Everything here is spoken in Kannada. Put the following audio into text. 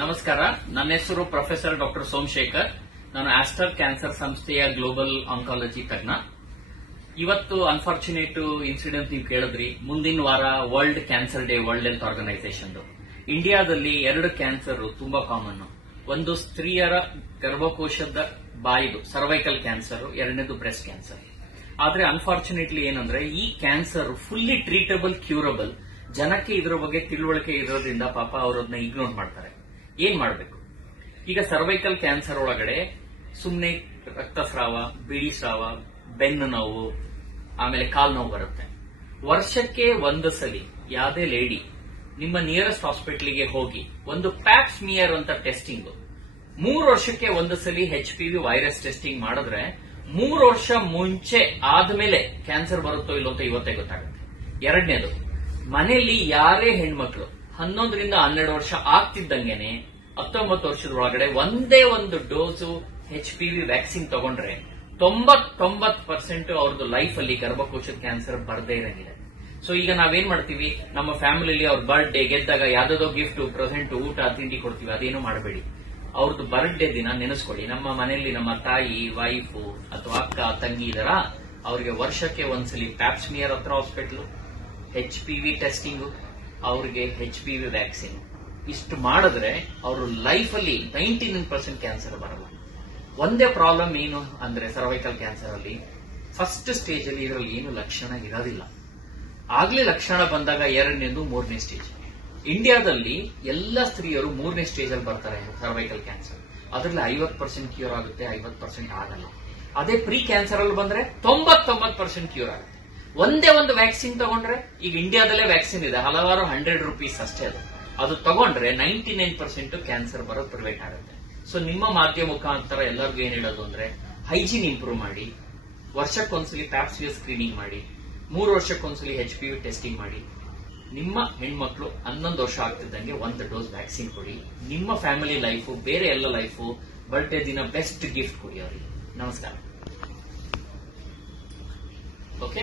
ನಮಸ್ಕಾರ. ನನ್ನ ಹೆಸರು ಪ್ರೊಫೆಸರ್ ಡಾಕ್ಟರ್ ಸೋಮಶೇಖರ್. ನಾನು ಆಸ್ಟರ್ ಕ್ಯಾನ್ಸರ್ ಸಂಸ್ಥೆಯ ಗ್ಲೋಬಲ್ ಆಂಕಾಲಜಿ ತಜ್ಞ. ಇವತ್ತು ಅನ್ಫಾರ್ಚುನೇಟ್ ಇನ್ಸಿಡೆಂಟ್ ನೀವು ಕೇಳಿದ್ರಿ. ಮುಂದಿನ ವಾರ World Cancer Day, World Health Organisation. ಇಂಡಿಯಾದಲ್ಲಿ 2 ಕ್ಯಾನ್ಸರ್ ತುಂಬಾ ಕಾಮನ್. ಒಂದು ಸ್ತ್ರೀಯರ ಗರ್ಭಕೋಶದ ಬಾಯಿದು ಸರ್ವೈಕಲ್ ಕ್ಯಾನ್ಸರ್, ಎರಡನೇದು ಬ್ರೆಸ್ಟ್ ಕ್ಯಾನ್ಸರ್. ಆದ್ರೆ ಅನ್ಫಾರ್ಚುನೇಟ್ಲಿ ಏನಂದ್ರೆ ಈ ಕ್ಯಾನ್ಸರ್ ಫುಲ್ಲಿ ಟ್ರೀಟಬಲ್, ಕ್ಯೂರಬಲ್. ಜನಕ್ಕೆ ಇದರ ಬಗ್ಗೆ ತಿಳುವಳಿಕೆ ಇರೋದ್ರಿಂದ ಪಾಪ ಅವರನ್ನ ಇಗ್ನೋರ್ ಮಾಡ್ತಾರೆ. ಏನ್ ಮಾಡಬೇಕು? ಈಗ ಸರ್ವೈಕಲ್ ಕ್ಯಾನ್ಸರ್ ಒಳಗಡೆ ಸುಮ್ನೆ ರಕ್ತಸ್ರಾವ, ಬಿಳಿ ಸ್ರಾವ, ಬೆನ್ನು ನೋವು, ಆಮೇಲೆ ಕಾಲ್ ನೋವು ಬರುತ್ತೆ. ವರ್ಷಕ್ಕೆ ಒಂದು ಸಲಿ ಯಾವುದೇ ಲೇಡಿ ನಿಮ್ಮ ನಿಯರೆಸ್ಟ್ ಹಾಸ್ಪಿಟಲ್ಗೆ ಹೋಗಿ ಒಂದು ಪ್ಯಾಪ್ ಸ್ಮಿಯರ್ ಅಂತ ಟೆಸ್ಟಿಂಗ್ 3 ವರ್ಷಕ್ಕೆ ಒಂದು ಸಲಿ HPV ವೈರಸ್ ಟೆಸ್ಟಿಂಗ್ ಮಾಡಿದ್ರೆ 3 ವರ್ಷ ಮುಂಚೆ ಆದ್ಮೇಲೆ ಕ್ಯಾನ್ಸರ್ ಬರುತ್ತೋ ಇಲ್ಲೋ ಅಂತ ಇವತ್ತೇ ಗೊತ್ತಾಗುತ್ತೆ. ಎರಡನೇದು, ಮನೆಯಲ್ಲಿ ಯಾರೇ ಹೆಣ್ಮಕ್ಳು 11 ರಿಂದ 12 ವರ್ಷ ಆಗ್ತಿದ್ದಂಗೆನೆ 19 ವರ್ಷದ ಒಳಗಡೆ ಒಂದೇ ಒಂದು ಡೋಸು HPV ವ್ಯಾಕ್ಸಿನ್ ತಗೊಂಡ್ರೆ 99% ಅವ್ರದ್ದು ಲೈಫ್ ಅಲ್ಲಿ ಗರ್ಭಕೋಶದ ಕ್ಯಾನ್ಸರ್ ಬರದೇ ಇರಂಗಿದೆ. ಸೊ ಈಗ ನಾವೇನ್ ಮಾಡ್ತೀವಿ, ನಮ್ಮ ಫ್ಯಾಮಿಲಿಲಿ ಅವ್ರ ಬರ್ಡೇ ಗೆದ್ದಾಗ ಯಾವ್ದೋ ಗಿಫ್ಟ್, ಪ್ರೆಸೆಂಟ್, ಊಟ, ತಿಂಡಿ ಕೊಡ್ತೀವಿ. ಅದೇನು ಮಾಡಬೇಡಿ. ಅವ್ರದ್ದು ಬರ್ಡೇ ದಿನ ನೆನೆಸ್ಕೊಳ್ಳಿ. ನಮ್ಮ ಮನೆಯಲ್ಲಿ ನಮ್ಮ ತಾಯಿ, ವೈಫು ಅಥವಾ ಅಕ್ಕ, ತಂಗಿ ಇದರ, ಅವ್ರಿಗೆ ವರ್ಷಕ್ಕೆ ಒಂದ್ಸಲಿ ಪ್ಯಾಪ್ಸ್ಮಿಯರ್ ಹತ್ರ ಹಾಸ್ಪಿಟಲ್, HPV ಟೆಸ್ಟಿಂಗ್, ಅವ್ರಿಗೆ HPV ವ್ಯಾಕ್ಸಿನ್. ಇಷ್ಟು ಮಾಡಿದ್ರೆ ಅವರು ಲೈಫ್ ಅಲ್ಲಿ 99% ಕ್ಯಾನ್ಸರ್ ಬರಲ್ಲ. ಒಂದೇ ಪ್ರಾಬ್ಲಮ್ ಏನು ಅಂದ್ರೆ ಸರ್ವೈಕಲ್ ಕ್ಯಾನ್ಸರ್ ಅಲ್ಲಿ ಫಸ್ಟ್ ಸ್ಟೇಜ್ ಅಲ್ಲಿ ಇದರಲ್ಲಿ ಏನು ಲಕ್ಷಣ ಇರೋದಿಲ್ಲ. ಆಗ್ಲೇ ಲಕ್ಷಣ ಬಂದಾಗ 2ನೇದು 3ನೇ ಸ್ಟೇಜ್. ಇಂಡಿಯಾದಲ್ಲಿ ಎಲ್ಲ ಸ್ತ್ರೀಯರು 3ನೇ ಸ್ಟೇಜ್ ಅಲ್ಲಿ ಬರ್ತಾರೆ ಸರ್ವೈಕಲ್ ಕ್ಯಾನ್ಸರ್. ಅದರಲ್ಲಿ 50% ಕ್ಯೂರ್ ಆಗುತ್ತೆ, 50% ಆಗಲ್ಲ. ಅದೇ ಪ್ರೀ ಕ್ಯಾನ್ಸರ್ ಅಲ್ಲಿ ಬಂದ್ರೆ 99% ಕ್ಯೂರ್ ಆಗುತ್ತೆ. ಒಂದೇ ಒಂದು ವ್ಯಾಕ್ಸಿನ್ ತಗೊಂಡ್ರೆ, ಈಗ ಇಂಡಿಯಾದಲ್ಲೇ ವ್ಯಾಕ್ಸಿನ್ ಇದೆ, ಹಲವಾರು ₹100 ಅಷ್ಟೇ. ಅದು ತಗೊಂಡ್ರೆ 99% ಕ್ಯಾನ್ಸರ್ ಬರೋದು ಪ್ರಿವೆಂಟ್ ಆಗುತ್ತೆ. ಸೊ ನಿಮ್ಮ ಮಾಧ್ಯಮ ಮುಖಾಂತರ ಎಲ್ಲರಿಗೂ ಏನ್ ಹೇಳೋದು ಅಂದ್ರೆ, ಹೈಜೀನ್ ಇಂಪ್ರೂವ್ ಮಾಡಿ, ವರ್ಷಕ್ಕೊಂದ್ಸಲಿ ಪ್ಯಾಪ್ಸ್ಮಿಯರ್ ಸ್ಕ್ರೀನಿಂಗ್ ಮಾಡಿ, 3 ವರ್ಷಕ್ಕೊಂದ್ಸಲಿ HPV ಟೆಸ್ಟಿಂಗ್ ಮಾಡಿ. ನಿಮ್ಮ ಹೆಣ್ಮಕ್ಳು 11 ವರ್ಷ ಆಗ್ತಿದ್ದಂಗೆ 1 ಡೋಸ್ ವ್ಯಾಕ್ಸಿನ್ ಕೊಡಿ. ನಿಮ್ಮ ಫ್ಯಾಮಿಲಿ ಲೈಫು, ಬೇರೆ ಎಲ್ಲ ಲೈಫು, ಬರ್ಡೇ ದಿನ ಬೆಸ್ಟ್ ಗಿಫ್ಟ್ ಕೊಡಿ ಅವರಿಗೆ. ನಮಸ್ಕಾರ. ಓಕೆ.